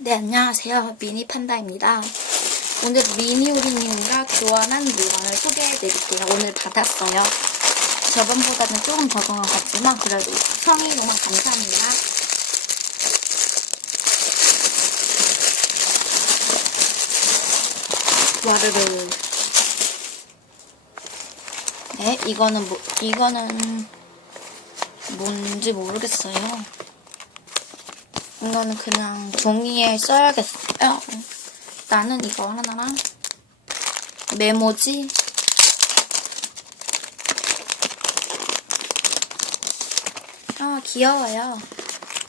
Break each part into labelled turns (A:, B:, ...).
A: 네, 안녕하세요. 미니 판다입니다. 오늘 미니 우리님과 교환한 물건을 소개해 드릴게요. 오늘 받았어요. 저번보다는 조금 적은 것 같지만, 그래도 성의 정말 감사합니다. 와르르. 네, 이거는 뭐, 이거는 뭔지 모르겠어요. 이거는 그냥 종이에 써야겠어요. 나는 이거 하나랑 메모지 아 귀여워요.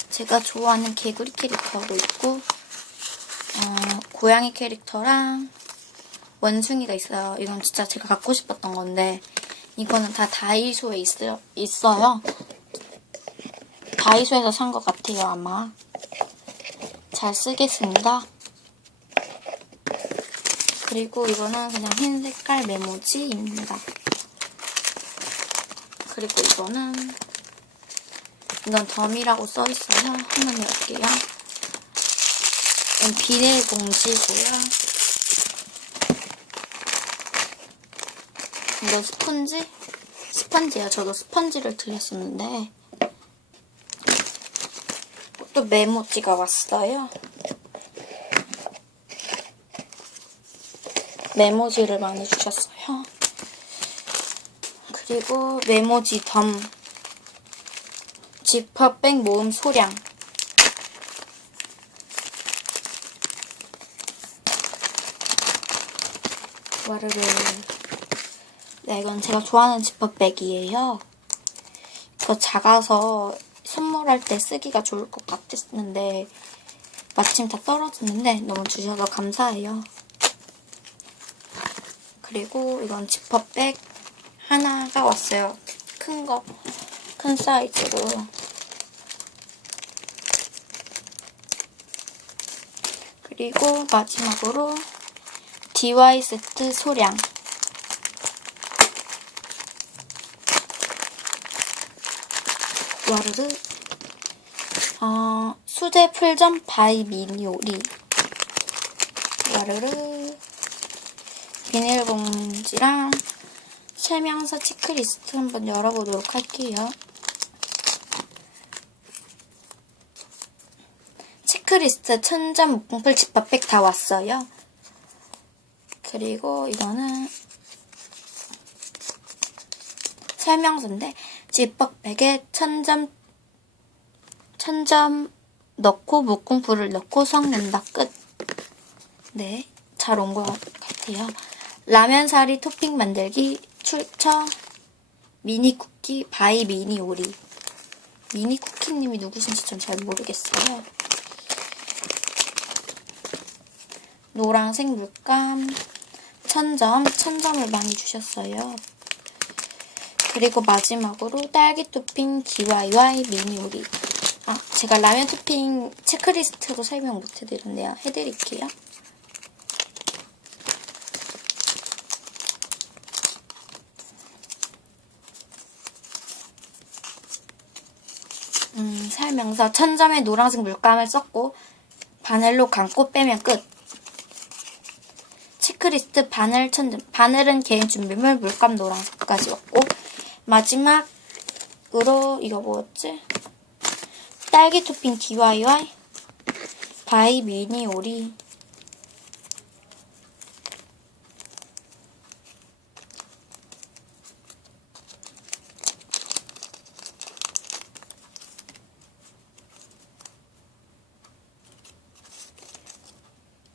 A: 제가 좋아하는 개구리 캐릭터도 있고 어, 고양이 캐릭터랑 원숭이가 있어요. 이건 진짜 제가 갖고 싶었던 건데 이거는 다 다이소에 있어요. 있어요. 다이소에서 산 것 같아요 아마. 잘 쓰겠습니다. 그리고 이거는 그냥 흰 색깔 메모지입니다. 그리고 이거는 이건 덤이라고 써있어요. 한번 열게요. 이건 비닐 봉지고요. 이건 스펀지? 스펀지예요. 저도 스펀지를 들렸었는데 또 메모지가 왔어요. 메모지를 많이 주셨어요. 그리고 메모지 덤, 지퍼백 모음 소량, 와르르. 네, 이건 제가 좋아하는 지퍼백이에요. 더 작아서 선물할 때 쓰기가 좋을 것 같았는데 마침 다 떨어졌는데 너무 주셔서 감사해요. 그리고 이건 지퍼백 하나가 왔어요. 큰 거, 큰 사이즈로. 그리고 마지막으로 DY 세트 소량. 와르르 어, 수제 풀점 바이 오리 와르르 비닐봉지랑 설명서 체크리스트 한번 열어보도록 할게요. 체크리스트 천점 목공풀 집밥백 다 왔어요. 그리고 이거는 설명서인데 지퍼백에 천점 천점 넣고 묶음풀을 넣고 섞는다 끝. 네, 잘 온 것 같아요. 라면 사리 토핑 만들기 출처 미니 쿠키 바이 미니 오리. 미니 쿠키님이 누구신지 전 잘 모르겠어요. 노란색 물감 천점 천점을 많이 주셨어요. 그리고 마지막으로 딸기 토핑 DIY 미니 요리. 아, 제가 라면 토핑 체크리스트로 설명 못 해드렸네요. 해드릴게요. 음, 설명서 천점의 노란색 물감을 썼고 바늘로 감고 빼면 끝. 체크리스트 바늘 천점. 바늘은 개인 준비물 물감 노란색까지 왔고 마지막으로 이거 뭐였지? 딸기 토핑 DIY 바이 미니 오리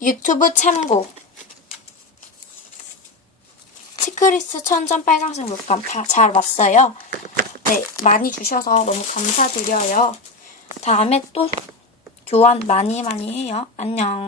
A: 유튜브 참고 치크리스 천점 빨강색 물감 다잘 왔어요. 네, 많이 주셔서 너무 감사드려요. 다음에 또 교환 많이 많이 해요. 안녕.